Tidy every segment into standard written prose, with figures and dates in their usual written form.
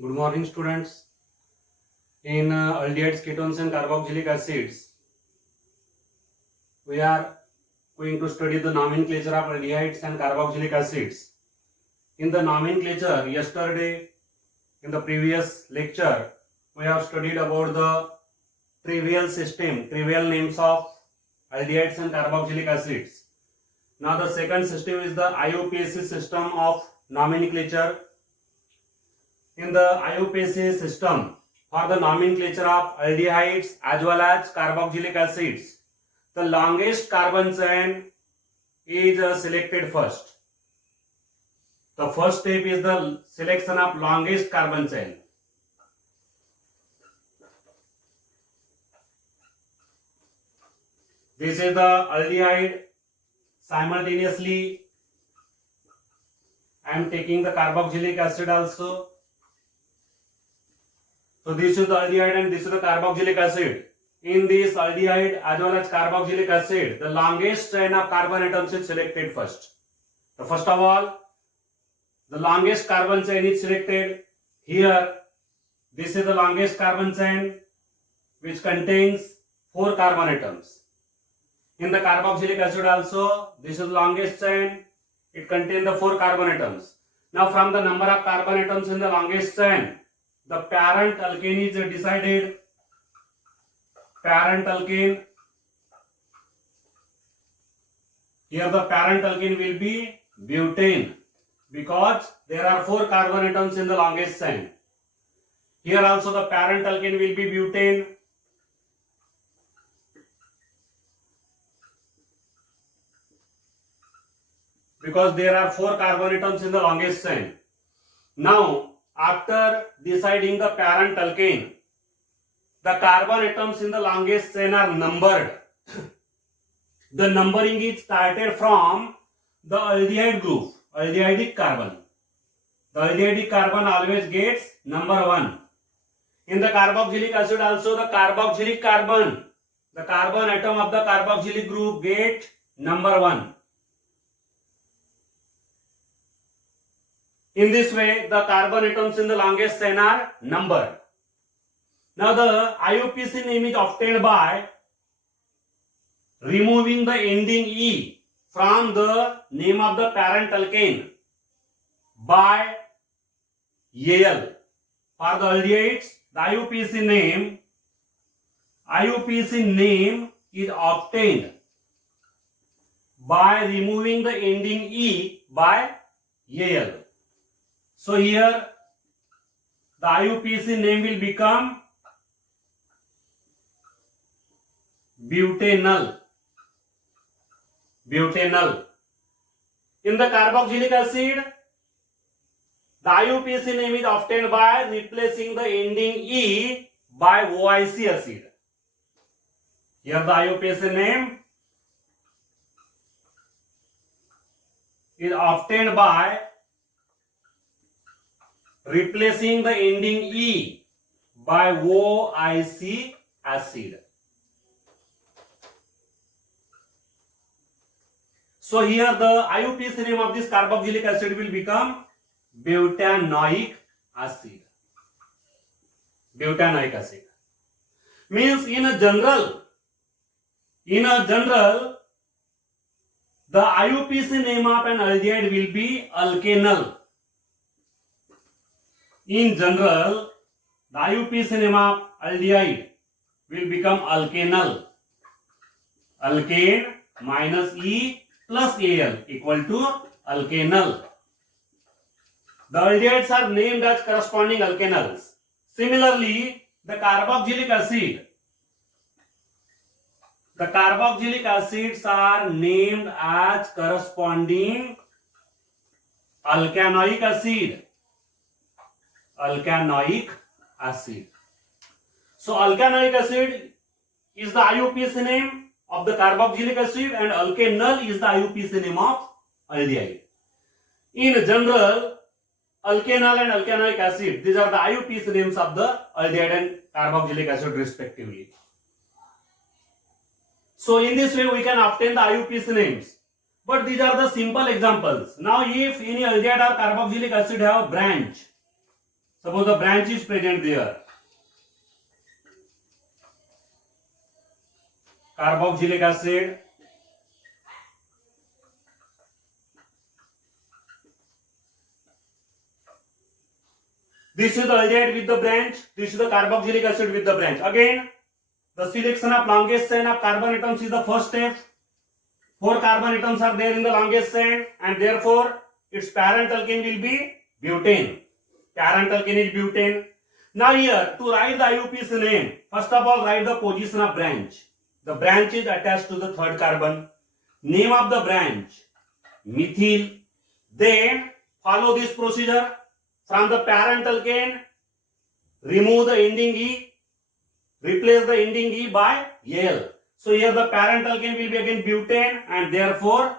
Good morning, students. In aldehydes, ketones, and carboxylic acids, we are going to study the nomenclature of aldehydes and carboxylic acids. In the nomenclature, yesterday, in the previous lecture, we have studied about the trivial system, trivial names of aldehydes and carboxylic acids. Now, the second system is the IUPAC system of nomenclature. In the IUPAC system, for the nomenclature of aldehydes as well as carboxylic acids, the longest carbon chain is selected first. The first step is the selection of longest carbon chain. This is the aldehyde. Simultaneously, I am taking the carboxylic acid also. So this is the aldehyde and this is the carboxylic acid. In this aldehyde as well as carboxylic acid, the longest chain of carbon atoms is selected first. So first of all, the longest carbon chain is selected. Here, this is the longest carbon chain which contains 4 carbon atoms. In the carboxylic acid also, this is the longest chain. It contains the 4 carbon atoms. Now from the number of carbon atoms in the longest chain, the parent alkane is decided. Parent alkane. Here the parent alkane will be butane because there are 4 carbon atoms in the longest chain. Here also the parent alkane will be butane. Because there are 4 carbon atoms in the longest chain. Now, after deciding the parent alkane, the carbon atoms in the longest chain are numbered. The numbering is started from the aldehyde group, aldehydic carbon. The aldehydic carbon always gets number 1. In the carboxylic acid also, the carboxylic carbon, the carbon atom of the carboxylic group get number 1. In this way, the carbon atoms in the longest chain are numbered. Now, the IUPAC name is obtained by removing the ending E from the name of the parent alkane by Al. For the aldehydes, the IUPAC name is obtained by removing the ending E by Al. So here the IUPAC name will become butanal. Butanal. In the carboxylic acid, the IUPAC name is obtained by replacing the ending E by OIC acid. Here the IUPAC name is obtained by replacing the ending E by OIC acid. So here the IUPAC name of this carboxylic acid will become butanoic acid. Butanoic acid means in a general, the IUPAC name of an aldehyde will be alkanal. In general, the IUPAC name of aldehyde will become alkanal. Alkane minus E plus Al equal to alkanal. The aldehydes are named as corresponding alkanals. Similarly, the carboxylic acids are named as corresponding alkanoic acid. Alkanoic acid. So alkanoic acid is the IUPAC name of the carboxylic acid and alkanal is the IUPAC name of aldehyde. In general, alkanal and alkanoic acid, these are the IUPAC names of the aldehyde and carboxylic acid respectively. So in this way we can obtain the IUPAC names. But these are the simple examples. Now if any aldehyde or carboxylic acid have a branch, Suppose the branch is present there. Carboxylic acid. This is the aldehyde with the branch. This is the carboxylic acid with the branch. Again, the selection of longest chain of carbon atoms is the first step. 4 carbon atoms are there in the longest chain, and therefore its parent alkane will be butane. Parent alkane is butane. Now here, to write the IUPAC name, first of all write the position of branch. The branch is attached to the third carbon. Name of the branch, methyl. Then follow this procedure. From the parent alkane, remove the ending E, replace the ending E by Al. So here the parent alkane will be again butane, and therefore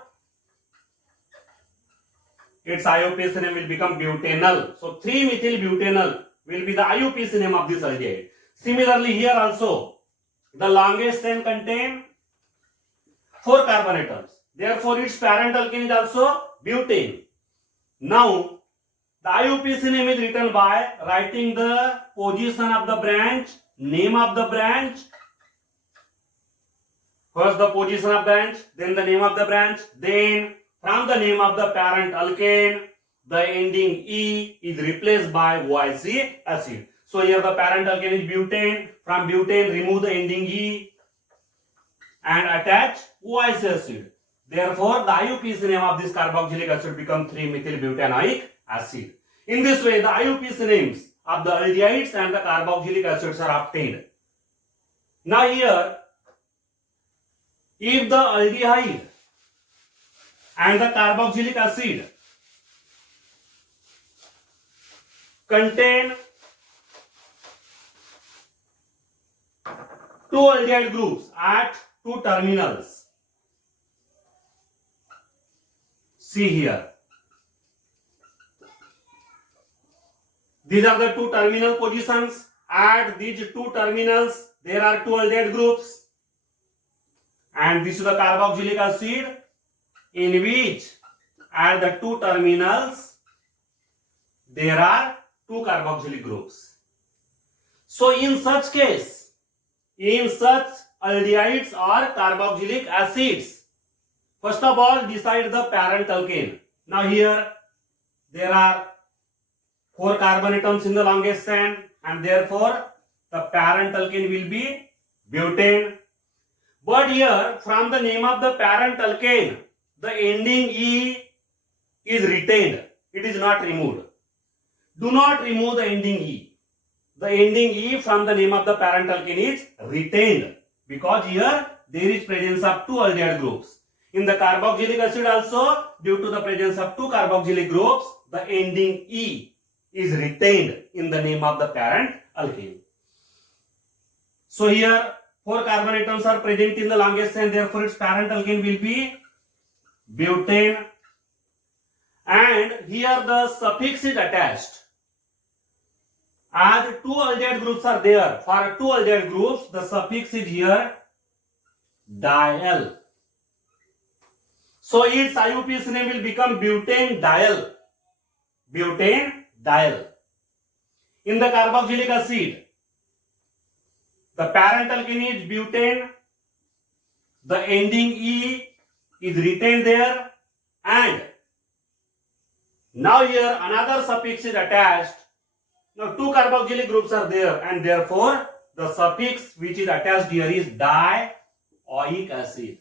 its IUPAC name will become butanal. So 3-methyl-butanal will be the IUPAC name of this aldehyde. Similarly here also, the longest chain contain 4 carbon atoms. Therefore its parent alkane is also butane. Now the IUPAC name is written by writing the position of the branch, name of the branch. First the position of branch, then the name of the branch, then from the name of the parent alkane, the ending E is replaced by OIC acid. So here the parent alkane is butane. From butane, remove the ending E and attach OIC acid. Therefore, the IUPAC name of this carboxylic acid becomes 3-methyl-butanoic acid. In this way, the IUPAC names of the aldehydes and the carboxylic acids are obtained. Now here, if the aldehyde and the carboxylic acid contain 2 aldehyde groups at 2 terminals, see here. These are the 2 terminal positions. At these 2 terminals, there are 2 aldehyde groups. And this is the carboxylic acid, in which at the 2 terminals, there are 2 carboxylic groups. So in such case, in such aldehydes or carboxylic acids, first of all decide the parent alkane. Now here there are 4 carbon atoms in the longest chain, and therefore the parent alkane will be butane. But here from the name of the parent alkane, the ending E is retained. It is not removed. Do not remove the ending E. The ending E from the name of the parent alkane is retained, because here there is presence of 2 aldehyde groups. In the carboxylic acid also, due to the presence of 2 carboxylic groups, the ending E is retained in the name of the parent alkane. So here 4 carbon atoms are present in the longest chain, therefore its parent alkane will be butane. And here the suffix is attached. As 2 aldehyde groups are there, for 2 aldehyde groups, the suffix is here dial. So its IUPAC name will become butanediol. Butanediol. In the carboxylic acid, the parent alkane is butane, the ending E is retained there, and now here another suffix is attached. Now 2 carboxylic groups are there, and therefore the suffix which is attached here is dioic acid.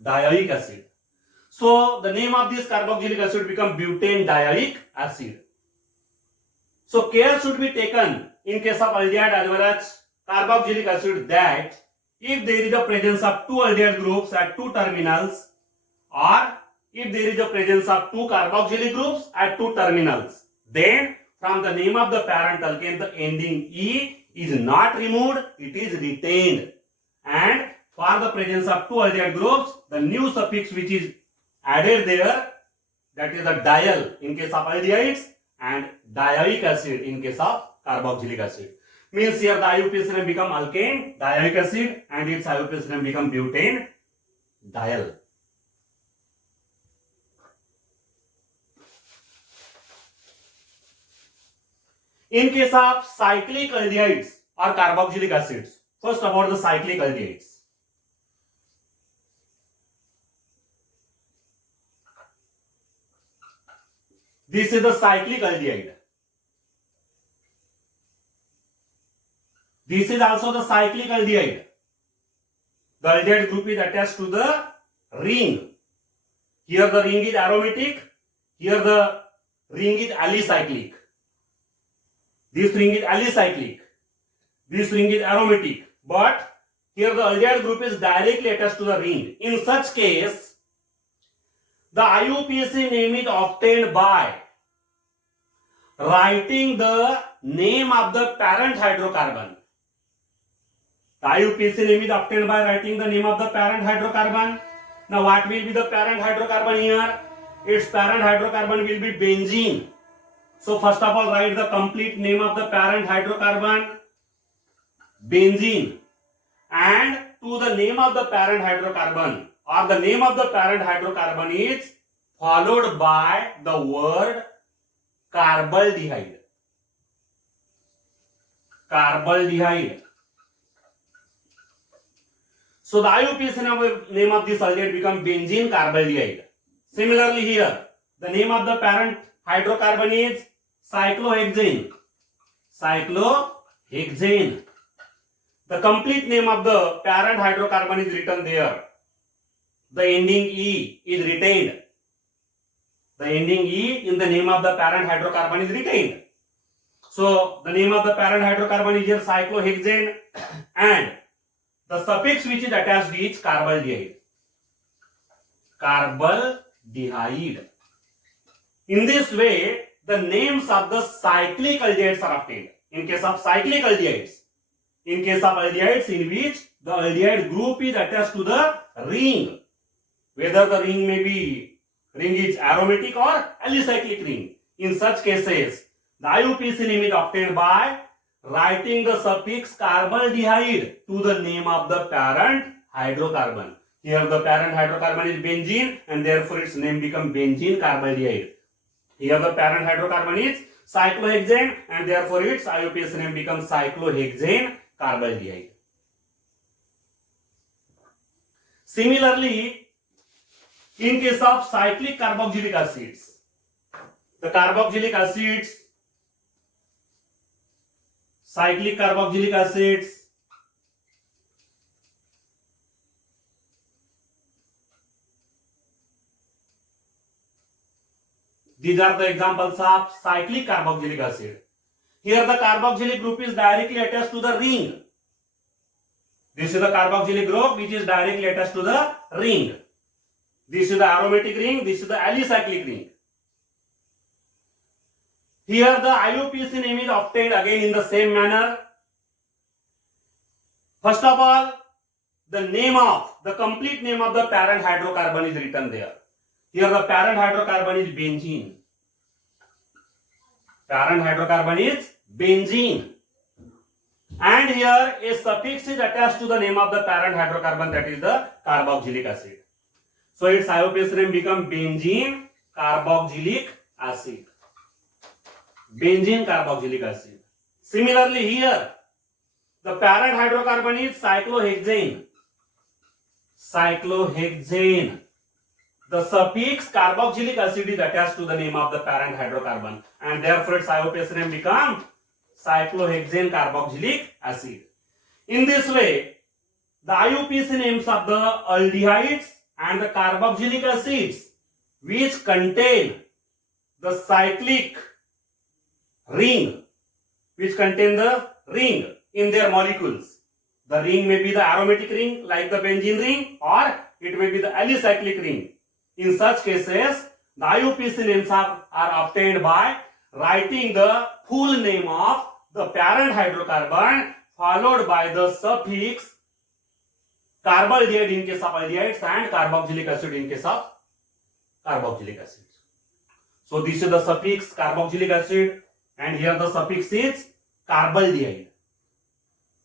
Dioic acid. So the name of this carboxylic acid becomes butanedioic acid. So care should be taken in case of aldehyde as well as carboxylic acid that if there is a presence of 2 aldehyde groups at 2 terminals, or if there is a presence of 2 carboxylic groups at 2 terminals, then from the name of the parent alkane, the ending E is not removed, it is retained. And for the presence of 2 aldehyde groups, the new suffix which is added there, that is the diol in case of aldehydes and dioic acid in case of carboxylic acid. Means here the IUPAC name become alkane dioic acid and its IUPAC name become butanediol. In case of cyclic aldehydes or carboxylic acids, first about the cyclic aldehydes. This is the cyclic aldehyde. This is also the cyclic aldehyde. The aldehyde group is attached to the ring. Here the ring is aromatic. Here the ring is alicyclic. This ring is alicyclic. This ring is aromatic. But here the aldehyde group is directly attached to the ring. In such case, the IUPAC name is obtained by writing the name of the parent hydrocarbon. The IUPAC name is obtained by writing the name of the parent hydrocarbon. Now what will be the parent hydrocarbon here? Its parent hydrocarbon will be benzene. So first of all write the complete name of the parent hydrocarbon, benzene, and to the name of the parent hydrocarbon or the name of the parent hydrocarbon is followed by the word carbaldehyde. Carbaldehyde. So the IUPAC name of this aldehyde becomes benzene carbaldehyde. Similarly here, the name of the parent hydrocarbon is cyclohexane. Cyclohexane. The complete name of the parent hydrocarbon is written there. The ending E is retained. The ending E in the name of the parent hydrocarbon is retained. So the name of the parent hydrocarbon is here cyclohexane, and the suffix which is attached is carbaldehyde. Carbaldehyde. In this way, the names of the cyclic aldehydes are obtained. In case of cyclic aldehydes, in case of aldehydes in which the aldehyde group is attached to the ring, whether the ring is aromatic or alicyclic ring. In such cases, the IUPAC name is obtained by writing the suffix carbaldehyde to the name of the parent hydrocarbon. Here the parent hydrocarbon is benzene, and therefore its name becomes benzene carbaldehyde. Here the parent hydrocarbon is cyclohexane, and therefore its IUPAC name becomes cyclohexane carbaldehyde. Similarly, in case of cyclic carboxylic acids, the carboxylic acids, cyclic carboxylic acids, these are the examples of cyclic carboxylic acid. Here the carboxylic group is directly attached to the ring. This is the carboxylic group which is directly attached to the ring. This is the aromatic ring, this is the alicyclic ring. Here the IUPAC name is obtained again in the same manner. First of all, the complete name of the parent hydrocarbon is written there. Here the parent hydrocarbon is benzene. Parent hydrocarbon is benzene. And here a suffix is attached to the name of the parent hydrocarbon, that is the carboxylic acid. So its IUPAC name becomes benzene carboxylic acid. Benzene carboxylic acid. Similarly here, the parent hydrocarbon is cyclohexane. Cyclohexane. The suffix carboxylic acid is attached to the name of the parent hydrocarbon, and therefore its IUPAC name becomes cyclohexane carboxylic acid. In this way, the IUPAC names of the aldehydes and the carboxylic acids which contain the cyclic ring, in their molecules. The ring may be the aromatic ring like the benzene ring, or it may be the alicyclic ring. In such cases, the IUPAC names are obtained by writing the full name of the parent hydrocarbon followed by the suffix carbaldehyde in case of aldehydes and carboxylic acid in case of carboxylic acids. So this is the suffix carboxylic acid, and here the suffix is carbaldehyde.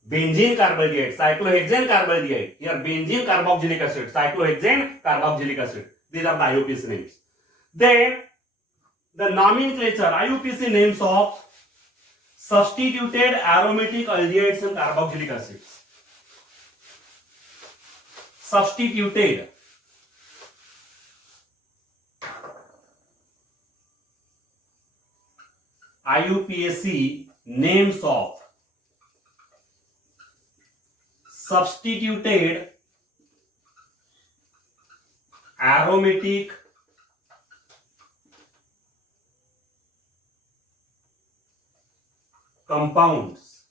Benzene carbaldehyde, cyclohexane carbaldehyde. Here benzene carboxylic acid, cyclohexane carboxylic acid. These are the IUPAC names. Then the nomenclature, IUPAC names of substituted aromatic aldehydes and carboxylic acids. Substituted IUPAC names of substituted aromatic compounds.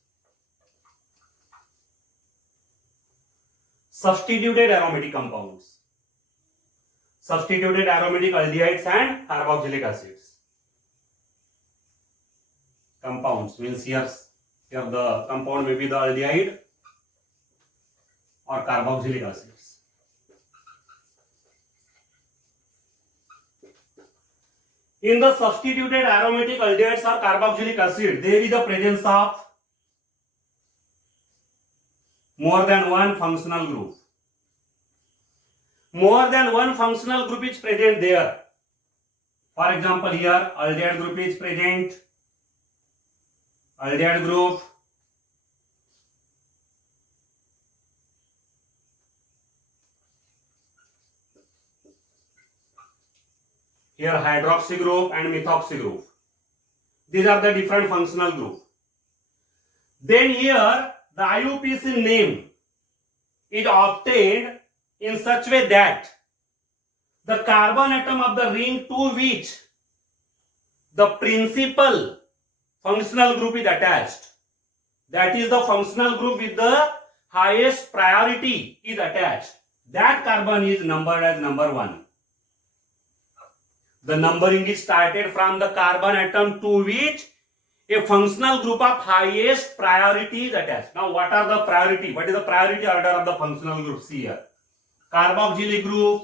Substituted aromatic compounds. Substituted aromatic aldehydes and carboxylic acids. Compounds means here the compound may be the aldehyde or carboxylic acids. In the substituted aromatic aldehydes or carboxylic acid, there is the presence of more than one functional group. More than one functional group is present there. For example, here aldehyde group is present. Aldehyde group. Here hydroxy group and methoxy group. These are the different functional group. Then here the IUPAC name is obtained in such way that the carbon atom of the ring to which the principal functional group is attached, that is the functional group with the highest priority is attached, that carbon is numbered as number 1. The numbering is started from the carbon atom to which a functional group of highest priority is attached. Now what are the priority? What is the priority order of the functional groups here? Carboxylic group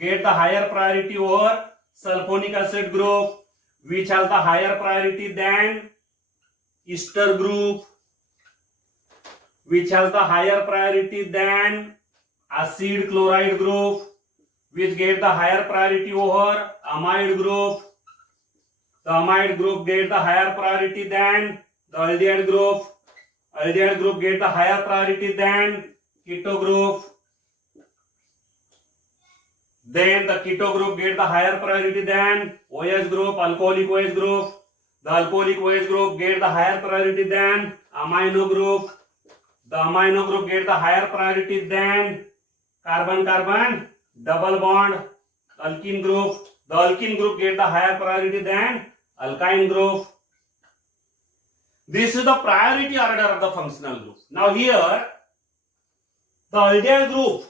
get the higher priority over sulfonic acid group, which has the higher priority than ester group, which has the higher priority than acid chloride group, which get the higher priority over amide group. The amide group get the higher priority than the aldehyde group. Aldehyde group get the higher priority than keto group. Then the keto group get the higher priority than OH group, alcoholic OH group. The alcoholic OH group get the higher priority than amino group. The amino group get the higher priority than carbon-carbon double bond alkene group. The alkene group get the higher priority than alkyne group. This is the priority order of the functional group. Now here the aldehyde group,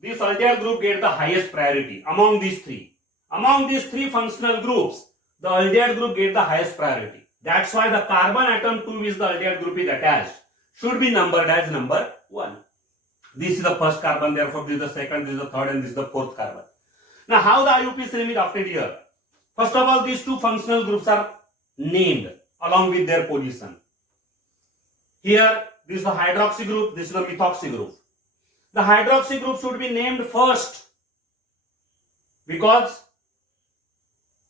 this aldehyde group get the highest priority among these three. Among these three functional groups, the aldehyde group get the highest priority. That's why the carbon atom to which the aldehyde group is attached should be numbered as number 1. This is the first carbon, therefore this is the second, this is the third, and this is the fourth carbon. Now how the IUPAC name is obtained here? First of all, these two functional groups are named along with their position. Here, this is the hydroxy group, this is the methoxy group. The hydroxy group should be named first because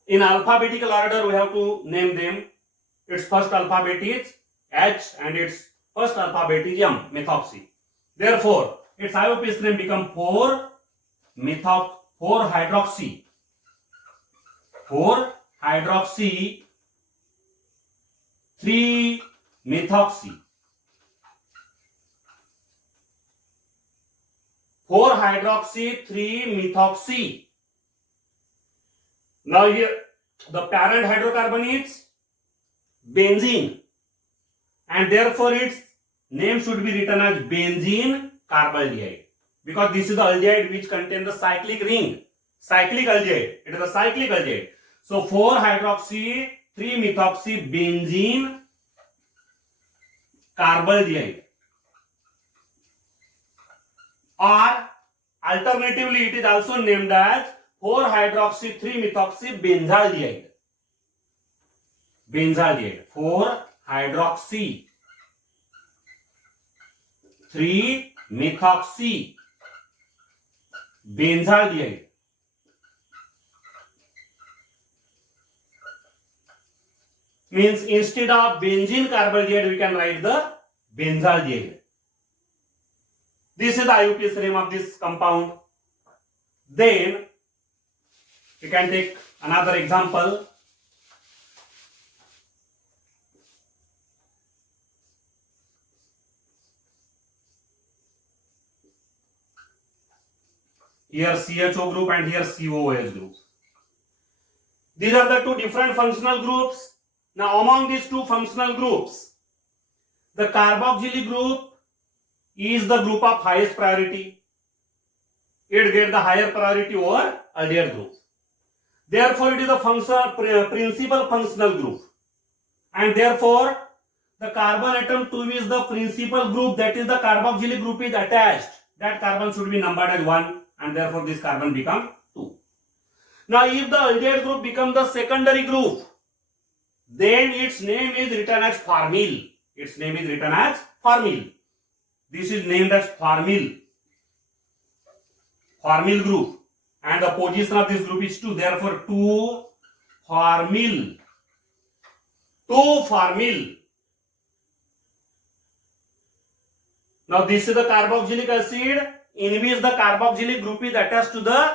in alphabetical order we have to name them. Its first alphabet is H and its first alphabet is M, methoxy. Therefore, its IUPAC name become 4-hydroxy. 4-hydroxy 3-methoxy. 4-hydroxy 3-methoxy. Now here the parent hydrocarbon is benzene and therefore its name should be written as benzene carbaldehyde because this is the aldehyde which contains the cyclic ring. Cyclic aldehyde. It is a cyclic aldehyde. So 4-hydroxy 3-methoxy benzene carbaldehyde. Or alternatively it is also named as 4-hydroxy 3-methoxy benzaldehyde. Benzaldehyde. 4-hydroxy 3-methoxy benzaldehyde. Means instead of benzene carbaldehyde, we can write the benzaldehyde. This is the IUPAC name of this compound. Then we can take another example. Here CHO group and here COOH group. These are the two different functional groups. Now among these two functional groups, the carboxylic group is the group of highest priority. It gets the higher priority over aldehyde group. Therefore, it is the principal functional group. And therefore, the carbon atom 2 is the principal group, that is the carboxylic group is attached. That carbon should be numbered as 1 and therefore this carbon become 2. Now, if the aldehyde group becomes the secondary group, then its name is written as formyl. Its name is written as formyl. This is named as formyl. Formyl group. And the position of this group is 2. Therefore, 2-formyl. 2-formyl. Now, this is the carboxylic acid in which the carboxylic group is attached to the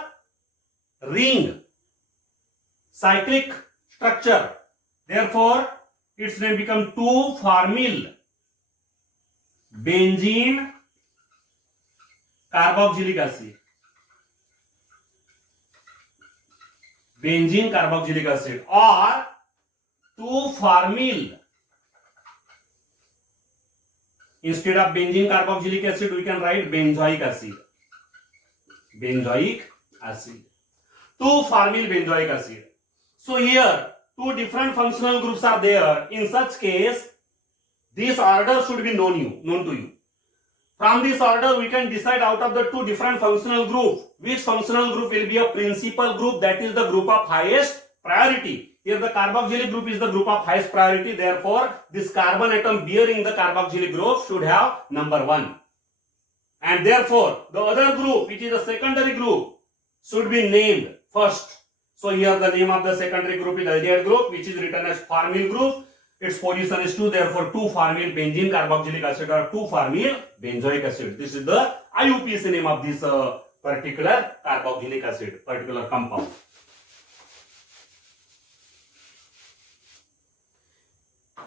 ring. Cyclic structure. Therefore, its name becomes 2-formyl benzene carboxylic acid. Benzene carboxylic acid or 2-formyl. Instead of benzene carboxylic acid, we can write benzoic acid. Benzoic acid. 2-formyl benzoic acid. So here, two different functional groups are there. In such case, this order should be known to you. From this order, we can decide out of the two different functional groups, which functional group will be a principal group, that is the group of highest priority. Here the carboxylic group is the group of highest priority. Therefore, this carbon atom bearing the carboxylic group should have number 1. And therefore, the other group, which is the secondary group, should be named first. So here the name of the secondary group is aldehyde group, which is written as formyl group. Its position is 2, therefore 2-formyl benzene carboxylic acid or 2-formyl benzoic acid. This is the IUPAC name of this particular carboxylic acid, particular compound.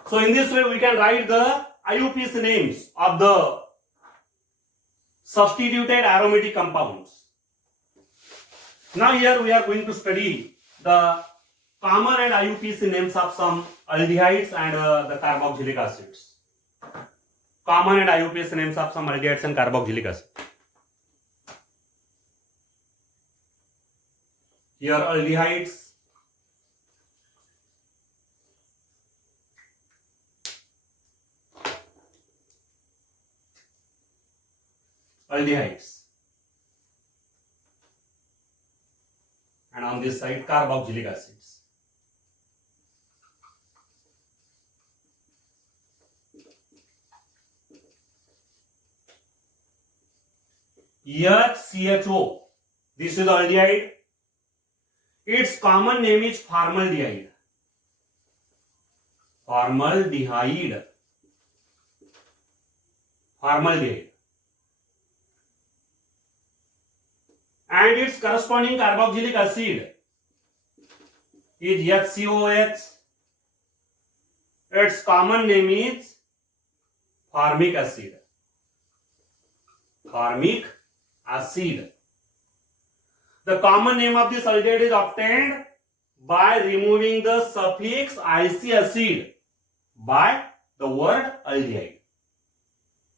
So in this way we can write the IUPAC names of the substituted aromatic compounds. Now here we are going to study the common and IUPAC names of some aldehydes and the carboxylic acids. Common and IUPAC names of some aldehydes and carboxylic acids. Here aldehydes. Aldehydes. And on this side carboxylic acids. HCHO. This is the aldehyde. Its common name is formaldehyde. Formaldehyde. Formaldehyde. And its corresponding carboxylic acid is HCOH. Its common name is formic acid. Formic acid. The common name of this aldehyde is obtained by removing the suffix ic acid by the word aldehyde.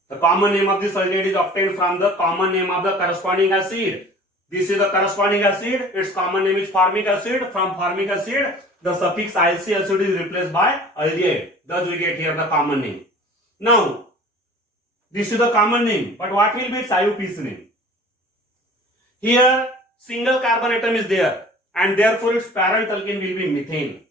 The common name of this aldehyde is obtained from the common name of the corresponding acid. This is the corresponding acid. Its common name is formic acid. From formic acid, the suffix ic acid is replaced by aldehyde. Thus we get here the common name. Now, this is the common name, but what will be its IUPAC name? Here, single carbon atom is there, and therefore its parent alkane will be methane.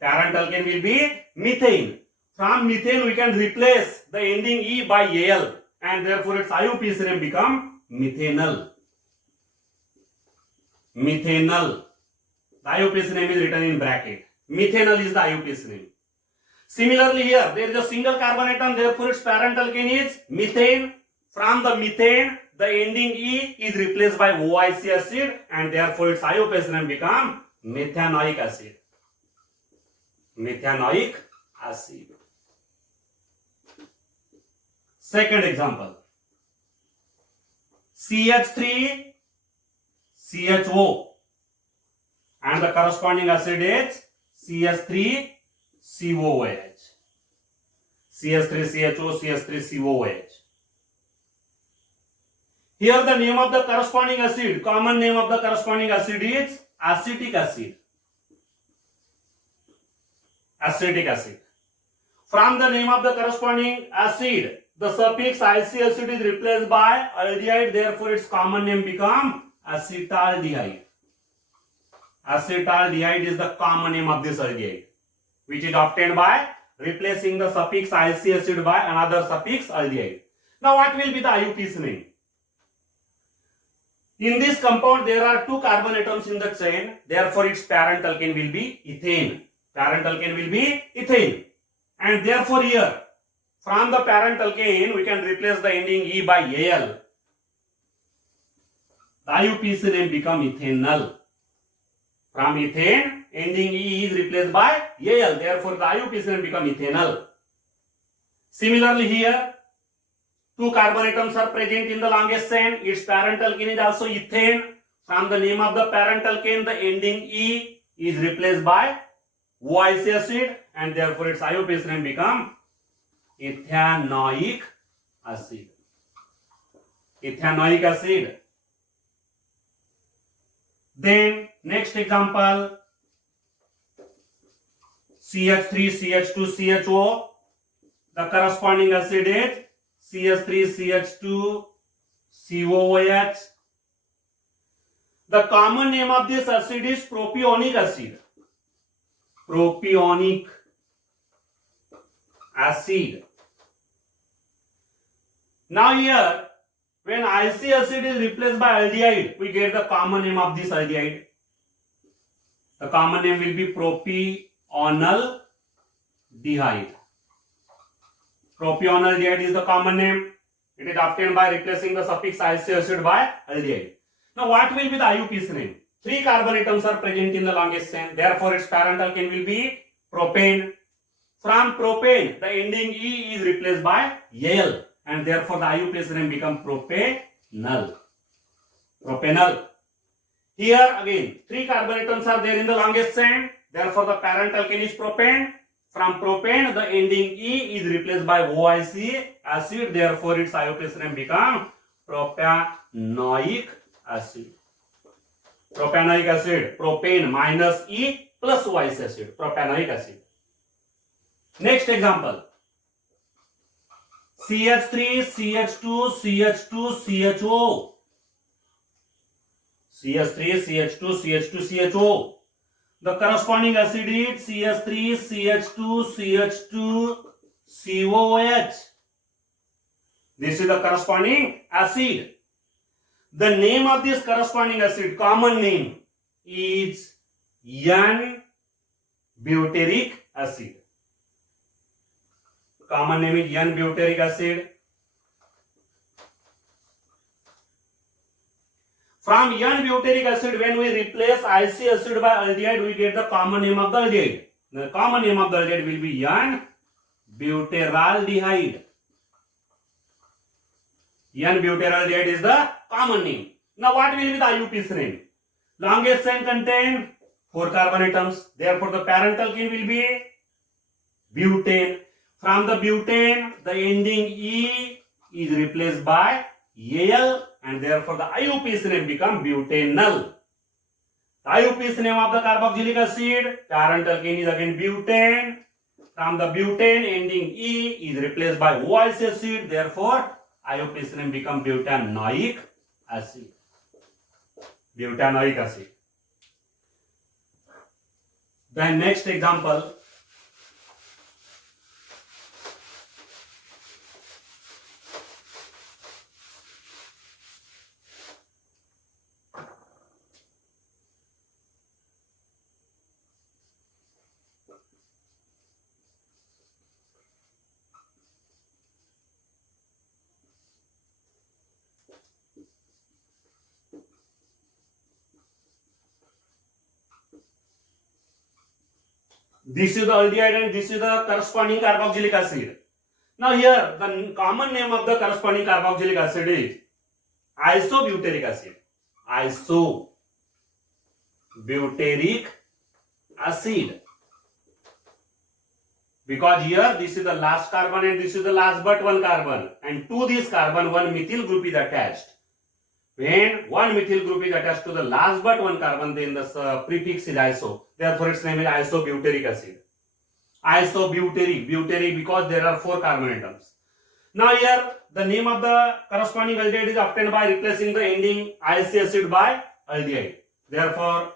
Parent alkane will be methane. From methane, we can replace the ending E by Al, and therefore its IUPAC name become methanol. Methanol. The IUPAC name is written in bracket. Methanol is the IUPAC name. Similarly here, there is a single carbon atom, therefore its parent alkane is methane. From the methane, the ending E is replaced by OIC acid and therefore its IUPAC name become methanoic acid. Methanoic acid. Second example, CH3 CHO and the corresponding acid is CH3 COOH. CH3 CHO, CH3 COOH. Here the name of the corresponding acid, common name of the corresponding acid is acetic acid. Acetic acid. From the name of the corresponding acid, the suffix IC acid is replaced by aldehyde, therefore its common name become acetaldehyde. Acetaldehyde is the common name of this aldehyde, which is obtained by replacing the suffix IC acid by another suffix aldehyde. Now what will be the IUPAC name? In this compound there are two carbon atoms in the chain, therefore its parent alkane will be ethane. Parent alkane will be ethane. And therefore here, from the parent alkane, we can replace the ending E by Al. The IUPAC name become ethanol. From ethane, ending E is replaced by Al. Therefore, the IUPAC name become ethanol. Similarly here, two carbon atoms are present in the longest chain. Its parent alkane is also ethane. From the name of the parent alkane, the ending E is replaced by OIC acid and therefore its IUPAC name become ethanoic acid. Ethanoic acid. Then next example, CH3 CH2 CHO. The corresponding acid is CH3 CH2 COOH. The common name of this acid is propionic acid. Propionic acid. Now here, when IC acid is replaced by aldehyde, we get the common name of this aldehyde. The common name will be propional dehyde. Propional dehyde is the common name. It is obtained by replacing the suffix IC acid by aldehyde. Now what will be the IUPAC name? Three carbon atoms are present in the longest chain. Therefore its parent alkane will be propane. From propane, the ending E is replaced by Al and therefore the IUPAC name become propanol. Propanol. Here again, three carbon atoms are there in the longest chain. Therefore the parent alkane is propane. From propane, the ending E is replaced by OIC acid. Therefore its IUPAC name become propanoic acid. Propanoic acid, propane minus E plus OIC acid, propanoic acid. Next example, CH3 CH2 CH2 CHO. CH3 CH2 CH2 CHO. The corresponding acid is CH3 CH2 CH2 COOH. This is the corresponding acid. The name of this corresponding acid, common name, is N-butyric acid. Common name is N-butyric acid. From N-butyric acid, when we replace IC acid by aldehyde, we get the common name of the aldehyde. The common name of the aldehyde will be N-butyraldehyde. N-butyraldehyde is the common name. Now what will be the IUPAC name? Longest chain contain 4 carbon atoms. Therefore the parent alkene will be butane. From the butane, the ending E is replaced by Al and therefore the IUPAC name become butanol. The IUPAC name of the carboxylic acid, parent alkene is again butane. From the butane, ending E is replaced by OIC acid. Therefore IUPAC name become butanoic acid. Butanoic acid. Then next example, This is the aldehyde and this is the corresponding carboxylic acid. Now here the common name of the corresponding carboxylic acid is isobutyric acid. Isobutyric acid. Because here this is the last carbon and this is the last but one carbon, and to this carbon one methyl group is attached. When one methyl group is attached to the last but one carbon, then the prefix is iso. Therefore its name is isobutyric acid. Butyric because there are 4 carbon atoms. Now here the name of the corresponding aldehyde is obtained by replacing the ending IC acid by aldehyde. Therefore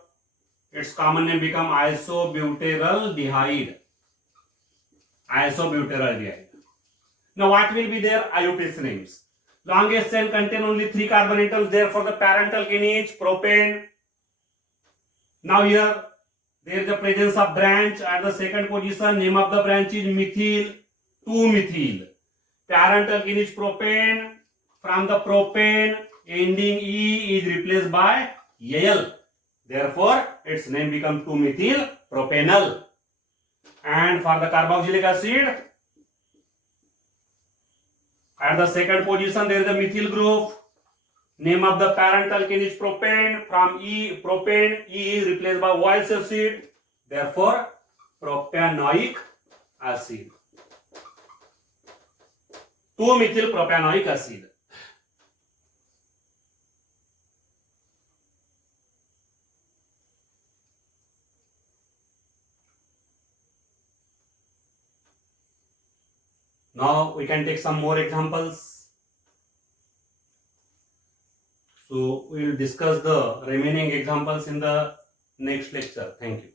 its common name become isobutyraldehyde. Isobutyraldehyde. Now what will be their IUPAC names? Longest chain contain only 3 carbon atoms, therefore the parental lineage propane. Now here there is the presence of branch at the second position. Name of the branch is methyl, 2-methyl. Parental lineage propane. From the propane ending E is replaced by Al. Therefore its name becomes 2-methyl propanol. And for the carboxylic acid, at the second position there is a methyl group. Name of the parental lineage propane. From propane E is replaced by OH acid. Therefore propanoic acid. 2-methyl propanoic acid. Now we can take some more examples. So we will discuss the remaining examples in the next lecture. Thank you.